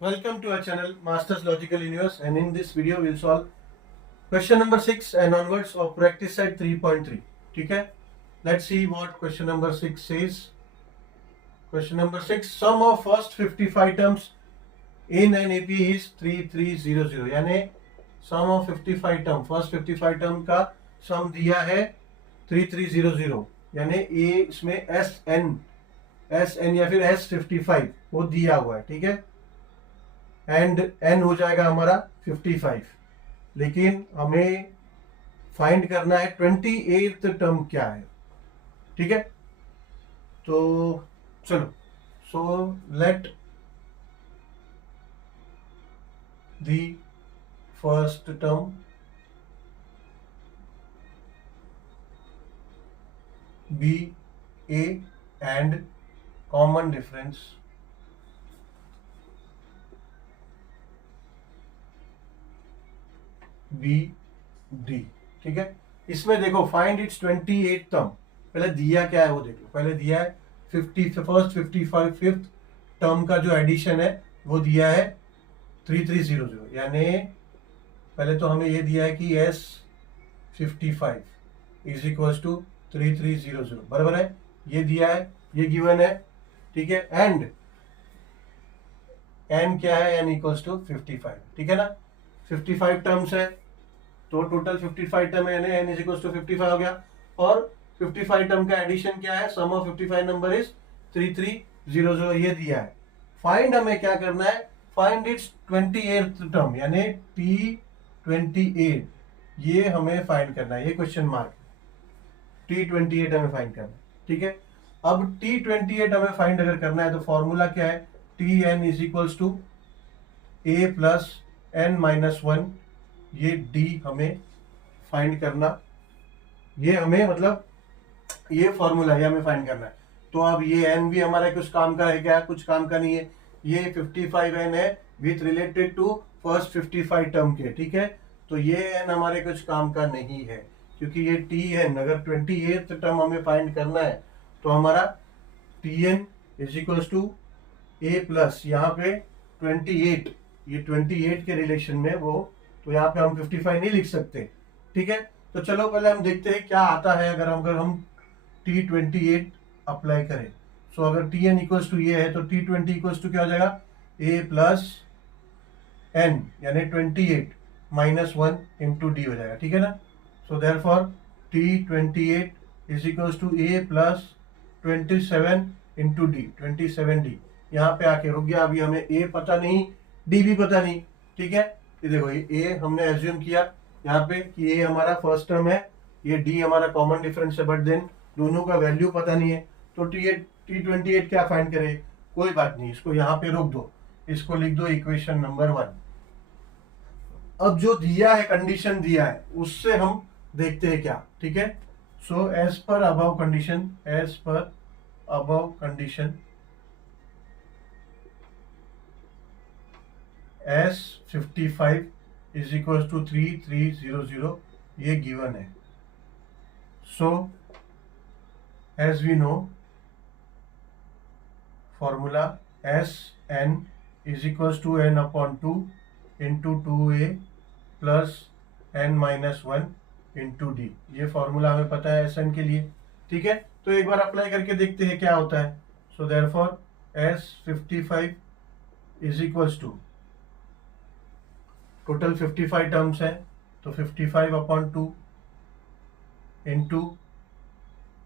Welcome to our channel Masters Logical Universe, and in this video we'll solve question number 6 and onwards of practice set 3.3. ठीक है, let's see what question number 6 says. Question number 6, sum of first 55 terms in an AP is 3300. यानी sum of 55 term, first 55 term का sum दिया है 3300, यानी ये इसमें SN या फिर S55 वो दिया हुआ है. ठीक है, एंड n हो जाएगा हमारा 55, लेकिन हमें फाइंड करना है 28th टर्म क्या है. ठीक है, तो चलो, so let the first term be a and common difference be d. ठीक है, इसमें देखो फाइंड इट्स 28 टर्म. पहले दिया क्या है वो देख लो. पहले दिया है 50 फर्स्ट 55 फिफ्थ टर्म का जो एडिशन है वो दिया है 3300. यानी पहले तो हमें ये दिया है कि S55 इज इक्वल टू 3300, बराबर है. ये दिया है, ये गिवन है. ठीक है, एंड n क्या है, n इक्वल्स टू 55. ठीक है ना, 55 टर्म्स है तो टोटल 55 टर्म है, यानी n इज इक्वल्स टू 55 हो गया. और 55 टर्म का एडिशन क्या है, सम ऑफ 55 नंबर इज 3300, ये दिया है. फाइंड हमें क्या करना है, फाइंड इट्स 28th टर्म यानी T28, ये हमें फाइंड करना है. ये क्वेश्चन मार्क T28 हमें फाइंड करना है. ठीक है, अब T28 हमें फाइंड अगर करना है तो फॉर्मूला क्या है, Tn is equals to a plus n minus 1. ये d हमें फाइंड करना, ये हमें मतलब ये फॉर्मूला है, हमें फाइंड करना है. तो अब ये n भी हमारा कुछ काम का है क्या, कुछ काम का नहीं है. ये 55n है with related to first 55 term के. ठीक है, तो ये n हमारे कुछ काम का नहीं है, क्योंकि ये Tn अगर 28th टर्म हमें फाइंड करना है तो हमारा Tn is equals to a plus यहाँ पे 28, ये 28 के रिलेशन में वो, तो यहाँ पे हम 55 नहीं लिख सकते. ठीक है, तो चलो पहले हम देखते हैं क्या आता है अगर हम T28 अप्लाई करें. सो अगर Tn इक्वल्स टू ये है तो T20 इक्वल्स टू क्या हो जाएगा, a प्लस n यानी 28 माइनस 1 इंटू डी हो जाएगा. ठीक है ना, so therefore T28 is equals to a plus 27 into d, 27d. यहाँ पे आके रुक गया, अभी हमें a पता नहीं, d भी पता नहीं. ठीक है, ये देखो ये a हमने एज्यूम किया यहाँ पे कि ये हमारा फर्स्ट टर्म है, ये d हमारा कॉमन डिफरेंस है, बट देन दोनों का वैल्यू पता नहीं है. तो T28 क्या फाइंड करे, कोई बात नहीं, इसको यहाँ पे रोक दो, इसको लिख दो इक्वेशन नंबर 1. अब जो दिया है, कंडीशन दिया है, उससे हम देखते हैं क्या. ठीक है, so as per above condition S55 is equal to 3300, ये गिवन है. So as we know formula Sn is equal to n upon 2 into 2a plus n minus 1 into d. ये फॉर्मूला हमें पता है Sn के लिए. ठीक है, तो एक बार अप्लाई करके देखते हैं क्या होता है. So therefore S55 is equal to, total 55 terms है तो 55 अपॉन 2 इंटू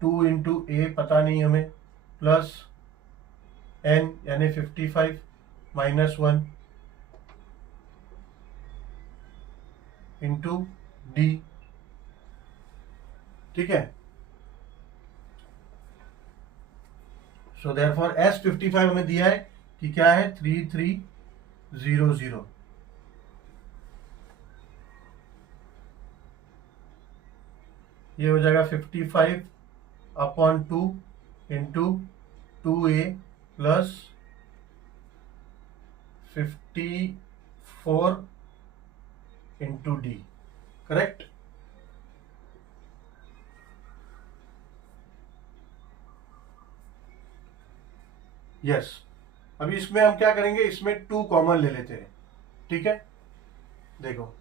2 इंटू ए पता नहीं हमें, प्लस n यानी 55 माइनस 1 इंटू डी. ठीक है, सो देयरफॉर S55 हमें दिया है कि क्या है, 3300. ये हो जाएगा 55 upon 2 into 2a plus 54 into D. Correct, yes. अभी इसमें हम क्या करेंगे, इसमें 2 कॉमन ले लेते हैं, ठीक है। देखो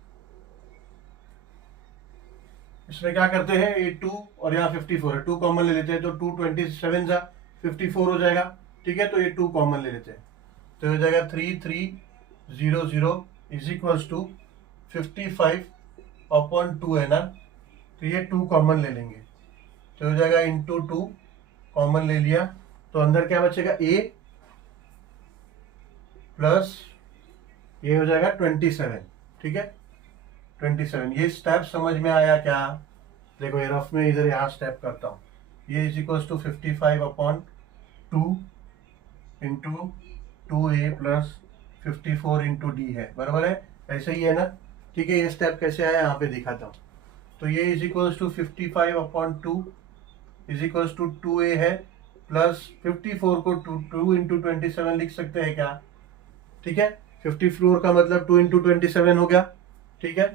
इसमें क्या करते हैं, ये 2 और यहाँ 54 है, 2 कॉमन ले लेते हैं, तो 2 27 जा 54 हो जाएगा, ठीक है। तो ये 2 कॉमन ले लेते हैं, तो हो जाएगा 3300 इज इक्वल्स टू 55/2 है ना, तो ये 2 कॉमन ले लेंगे, तो हो जाएगा इंटू 2 कॉमन ले लिया, तो अंदर क्या बचेगा a प्लस ये हो जाएगा 27, ठीक है 27। ये स्टेप समझ में आया क्या? देखो ये रफ में इधर यहाँ स्टेप करता हूँ, ये is equals to 55/2 into 2a plus 54 into d है, बराबर है, ऐसे ही है ना, ठीक है। ये स्टेप कैसे आया यहाँ पे दिखाता हूँ। तो ये is equals to 55/2 is equals to 2a है प्लस 54 को 2 इंटू 27 लिख सकते हैं क्या, ठीक है। 54 का मतलब 2 इंटू 27 हो गया, ठीक है।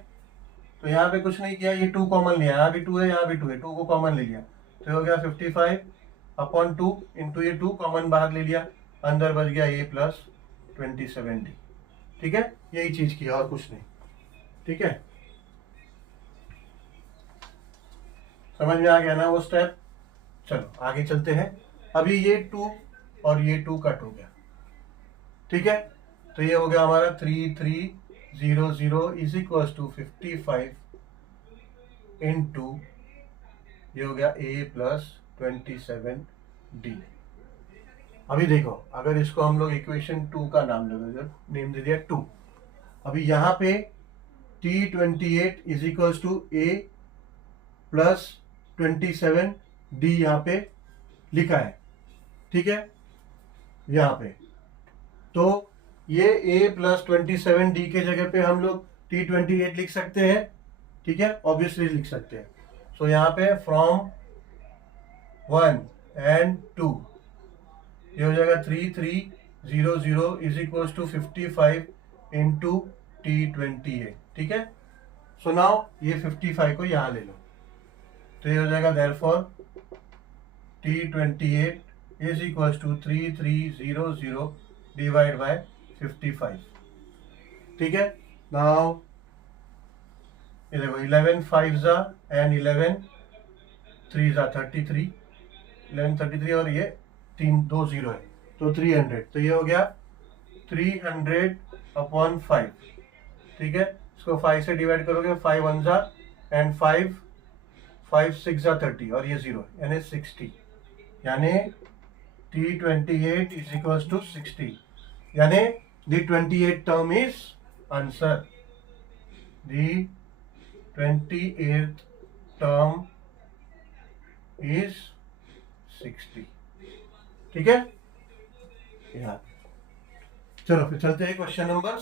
तो यहाँ पे कुछ नहीं किया, ये 2 कॉमन लिया, यहाँ भी 2 है यहाँ भी 2 है, 2 को कॉमन ले लिया, तो हो गया 55/2 इंटू ये 2 कॉमन बाहर ले लिया, अंदर बच गया a प्लस 27d, ठीक है। यही चीज किया और कुछ नहीं, ठीक है। समझ में आ गया ना वो स्टेप। चलो आगे चलते हैं। अभी ये 2 और ये 2 कट हो गया, ठीक है। तो ये हो गया हमारा 3300 इज इक्वल टू 55 इंटू ये हो गया a प्लस 27d। अभी देखो अगर इसको हम लोग इक्वेशन 2 का नाम नेम दे दिया 2। अभी यहाँ पे T28 is equal to a plus 27d यहाँ पे लिखा है, ठीक है यहाँ पे। तो ये a प्लस 27d के जगह पे हम लोग T28 लिख सकते हैं, ठीक है, ऑब्वियसली लिख सकते हैं। सो यहाँ पे फ्रॉम 1 and 2 ये हो जाएगा 3300 is equal to 55 into T28, ठीक है। सो नाउ ये 55 को यहाँ ले लो, तो ये हो जाएगा therefore T28 is equal to 3300 divide by 55, ठीक है। नाउ ये देखो 11 5 जा एंड 11 3 जा 33, 11 33 और ये 2 0 है, तो 300, तो ये हो गया 300/5, ठीक है। इसको 5 से डिवाइड करोगे, 5 1 जा एंड 5 6 जा 30 और ये 0 यानी 60, यानी T28 इज इक्वल टू 60, यानी the 28th term is answer. The 28th term is 60, ठीक है। चलो फिर चलते हैं क्वेश्चन नंबर